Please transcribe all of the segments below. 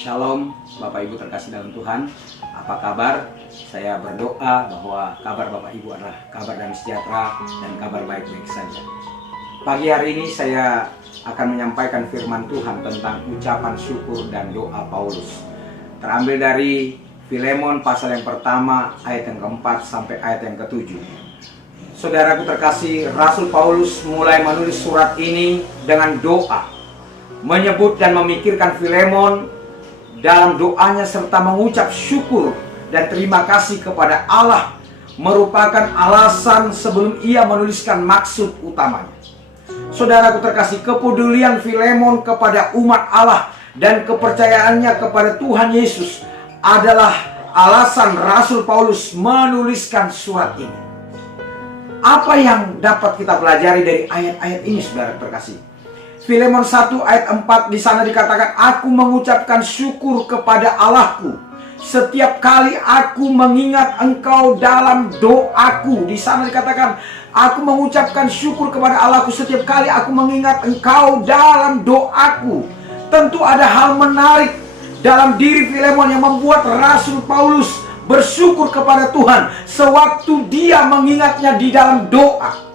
Shalom Bapak Ibu terkasih dalam Tuhan. Apa kabar? Saya berdoa bahwa kabar Bapak Ibu adalah kabar damai sejahtera dan kabar baik-baik saja. Pagi hari ini saya akan menyampaikan firman Tuhan tentang ucapan syukur dan doa Paulus. Terambil dari Filemon pasal yang pertama ayat yang keempat sampai ayat yang ketujuh. Saudaraku terkasih, Rasul Paulus mulai menulis surat ini dengan doa, menyebut dan memikirkan Filemon dalam doanya serta mengucap syukur dan terima kasih kepada Allah merupakan alasan sebelum ia menuliskan maksud utamanya. Saudaraku terkasih, kepedulian Filemon kepada umat Allah dan kepercayaannya kepada Tuhan Yesus adalah alasan Rasul Paulus menuliskan surat ini. Apa yang dapat kita pelajari dari ayat-ayat ini, saudara terkasih? Filemon 1 ayat 4 di sana dikatakan, aku mengucapkan syukur kepada Allahku setiap kali aku mengingat engkau dalam doaku. Di sana dikatakan, aku mengucapkan syukur kepada Allahku setiap kali aku mengingat engkau dalam doaku. Tentu ada hal menarik dalam diri Filemon yang membuat Rasul Paulus bersyukur kepada Tuhan sewaktu dia mengingatnya di dalam doa.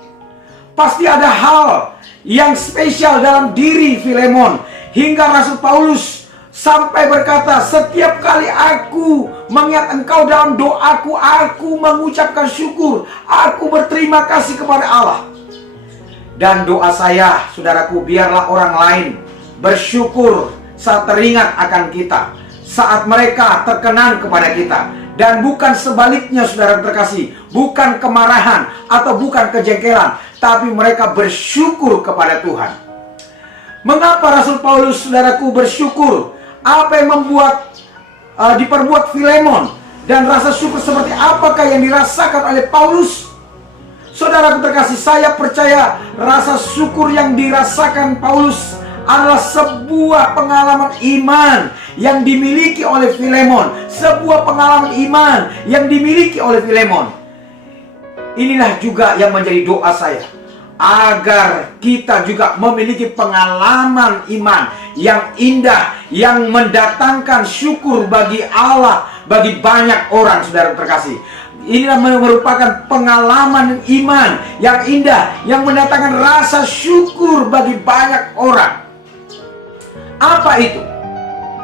Pasti ada hal yang spesial dalam diri Filemon hingga Rasul Paulus sampai berkata, setiap kali aku mengingat engkau dalam doaku, aku mengucapkan syukur, aku berterima kasih kepada Allah. Dan doa saya, saudaraku, biarlah orang lain bersyukur saat teringat akan kita, saat mereka terkenan kepada kita. Dan bukan sebaliknya, saudara terkasih, bukan kemarahan atau bukan kejengkelan, tapi mereka bersyukur kepada Tuhan. Mengapa Rasul Paulus, saudaraku, bersyukur? Apa yang membuat diperbuat Filemon? Dan rasa syukur seperti apakah yang dirasakan oleh Paulus? Saudaraku terkasih, saya percaya rasa syukur yang dirasakan Paulus adalah sebuah pengalaman iman yang dimiliki oleh Filemon. Sebuah pengalaman iman yang dimiliki oleh Filemon. Inilah juga yang menjadi doa saya, agar kita juga memiliki pengalaman iman yang indah, yang mendatangkan syukur bagi Allah, bagi banyak orang, saudara terkasih. Inilah merupakan pengalaman iman yang indah, yang mendatangkan rasa syukur bagi banyak orang. Apa itu?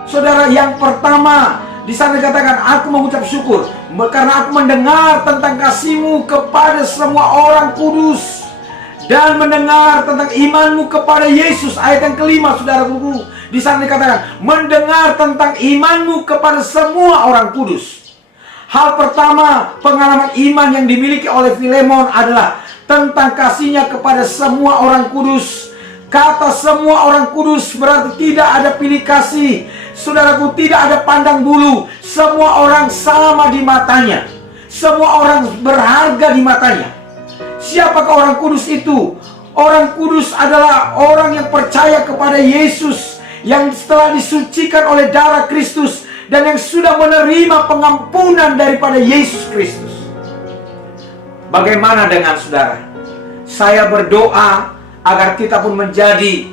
Saudara, yang pertama di sana dikatakan, aku mengucap syukur karena aku mendengar tentang kasih-Mu kepada semua orang kudus dan mendengar tentang iman-Mu kepada Yesus. Ayat yang kelima, saudaraku, di sana dikatakan, mendengar tentang iman-Mu kepada semua orang kudus. Hal pertama, pengalaman iman yang dimiliki oleh Filemon adalah tentang kasihnya kepada semua orang kudus. Kata semua orang kudus berarti tidak ada pilih kasih. Saudaraku, tidak ada pandang bulu. Semua orang sama di matanya. Semua orang berharga di matanya. Siapakah orang kudus itu? Orang kudus adalah orang yang percaya kepada Yesus, yang setelah disucikan oleh darah Kristus, dan yang sudah menerima pengampunan daripada Yesus Kristus. Bagaimana dengan saudara? Saya berdoa agar kita pun menjadi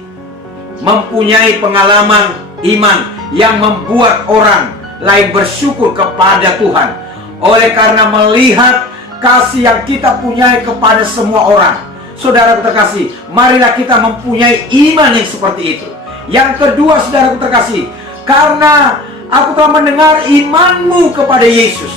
mempunyai pengalaman iman yang membuat orang lain bersyukur kepada Tuhan. Oleh karena melihat kasih yang kita punyai kepada semua orang. Saudara terkasih, marilah kita mempunyai iman yang seperti itu. Yang kedua, saudara terkasih, karena aku telah mendengar iman-Mu kepada Yesus.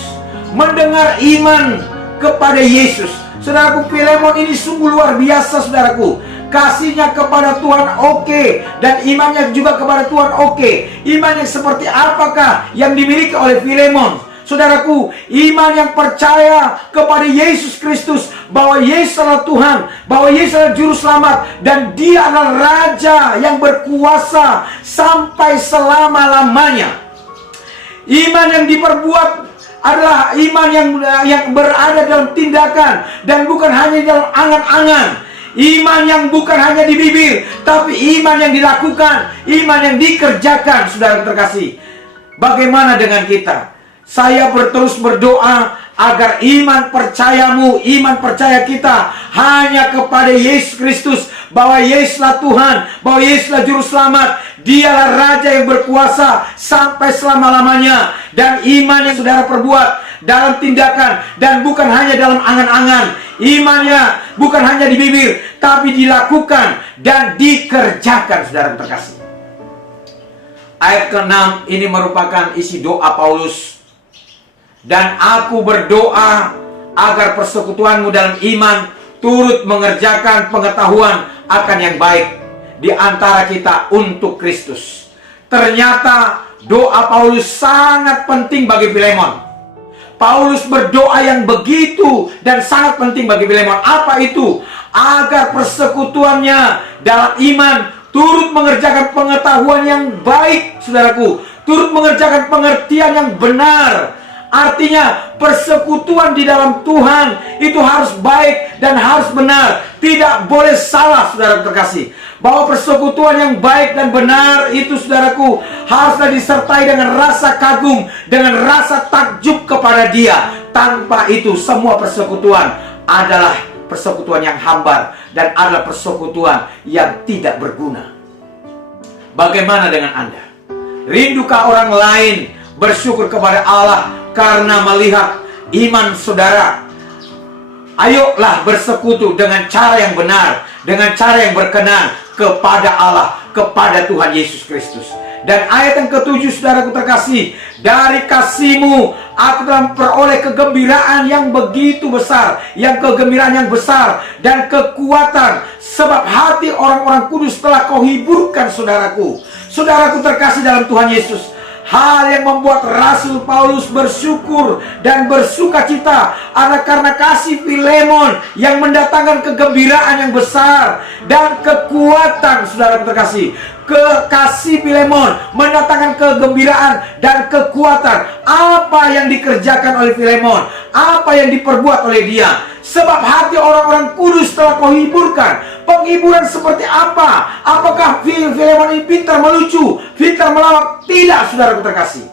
Mendengar iman kepada Yesus. Saudaraku, Filemon ini sungguh luar biasa, saudaraku. Kasihnya kepada Tuhan oke, dan imannya juga kepada Tuhan oke. Iman yang seperti apakah yang dimiliki oleh Filemon? Saudaraku, iman yang percaya kepada Yesus Kristus, bahwa Yesus adalah Tuhan, bahwa Yesus adalah Juru Selamat, dan Dia adalah Raja yang berkuasa sampai selama-lamanya. Iman yang diperbuat adalah iman yang berada dalam tindakan, dan bukan hanya dalam angan-angan. Iman yang bukan hanya di bibir, tapi iman yang dilakukan, iman yang dikerjakan, saudara terkasih. Bagaimana dengan kita? Saya terus berdoa agar iman percayamu, iman percaya kita hanya kepada Yesus Kristus, bahwa Yesuslah Tuhan, bahwa Yesuslah Juru Selamat. Dialah Raja yang berkuasa sampai selama-lamanya. Dan iman yang saudara perbuat dalam tindakan dan bukan hanya dalam angan-angan. Imannya bukan hanya di bibir, tapi dilakukan dan dikerjakan, saudara terkasih. Ayat ke-6 ini merupakan isi doa Paulus. Dan aku berdoa agar persekutuanmu dalam iman turut mengerjakan pengetahuan akan yang baik di antara kita untuk Kristus. Ternyata doa Paulus sangat penting bagi Filemon. Paulus berdoa yang begitu dan sangat penting bagi Filemon. Apa itu? Agar persekutuannya dalam iman turut mengerjakan pengetahuan yang baik, saudaraku. Turut mengerjakan pengertian yang benar. Artinya persekutuan di dalam Tuhan itu harus baik dan harus benar. Tidak boleh salah, saudara terkasih. Bahwa persekutuan yang baik dan benar itu, saudaraku, haruslah disertai dengan rasa kagum, dengan rasa takjub kepada Dia. Tanpa itu semua persekutuan adalah persekutuan yang hambar dan adalah persekutuan yang tidak berguna. Bagaimana dengan Anda? Rindukah orang lain bersyukur kepada Allah karena melihat iman saudara? Ayolah bersekutu dengan cara yang benar, dengan cara yang berkenan kepada Allah, kepada Tuhan Yesus Kristus. Dan ayat yang ke-7, saudaraku terkasih, dari kasih-Mu aku telah memperoleh kegembiraan yang begitu besar, yang kegembiraan yang besar dan kekuatan, sebab hati orang-orang kudus telah Kau hiburkan, saudaraku. Saudaraku terkasih dalam Tuhan Yesus, hal yang membuat Rasul Paulus bersyukur dan bersuka cita adalah karena kasih Filemon yang mendatangkan kegembiraan yang besar dan kekuatan, saudara terkasih. Kasih Filemon mendatangkan kegembiraan dan kekuatan. Apa yang dikerjakan oleh Filemon? Apa yang diperbuat oleh dia? Sebab hati orang-orang kudus telah Kau hiburkan. Penghiburan seperti apa? Apakah Filemon ini pintar melucu, pintar melawak? Tidak, saudara terkasih.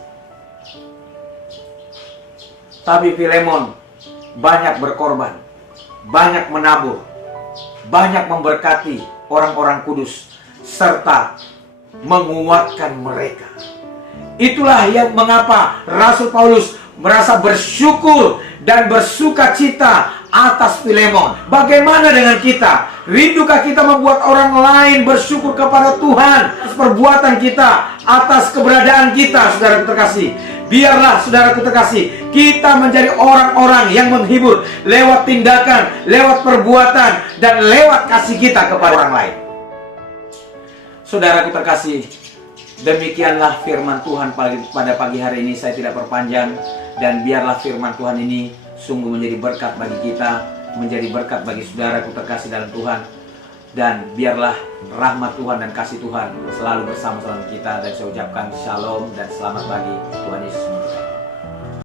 Tapi Filemon banyak berkorban, banyak menabur, banyak memberkati orang-orang kudus, serta menguatkan mereka. Itulah yang mengapa Rasul Paulus merasa bersyukur dan bersuka cita atas Filemon. Bagaimana dengan kita? Rindukah kita membuat orang lain bersyukur kepada Tuhan atas perbuatan kita, atas keberadaan kita, saudara terkasih? Biarlah, saudaraku terkasih, kita menjadi orang-orang yang menghibur lewat tindakan, lewat perbuatan, dan lewat kasih kita kepada orang lain. Saudaraku terkasih, demikianlah firman Tuhan pada pagi hari ini. Saya tidak perpanjang, dan biarlah firman Tuhan ini sungguh menjadi berkat bagi kita, menjadi berkat bagi saudaraku terkasih dalam Tuhan. Dan biarlah rahmat Tuhan dan kasih Tuhan selalu bersama-sama kita. Dan saya ucapkan shalom dan selamat pagi. Tuhan Yesus.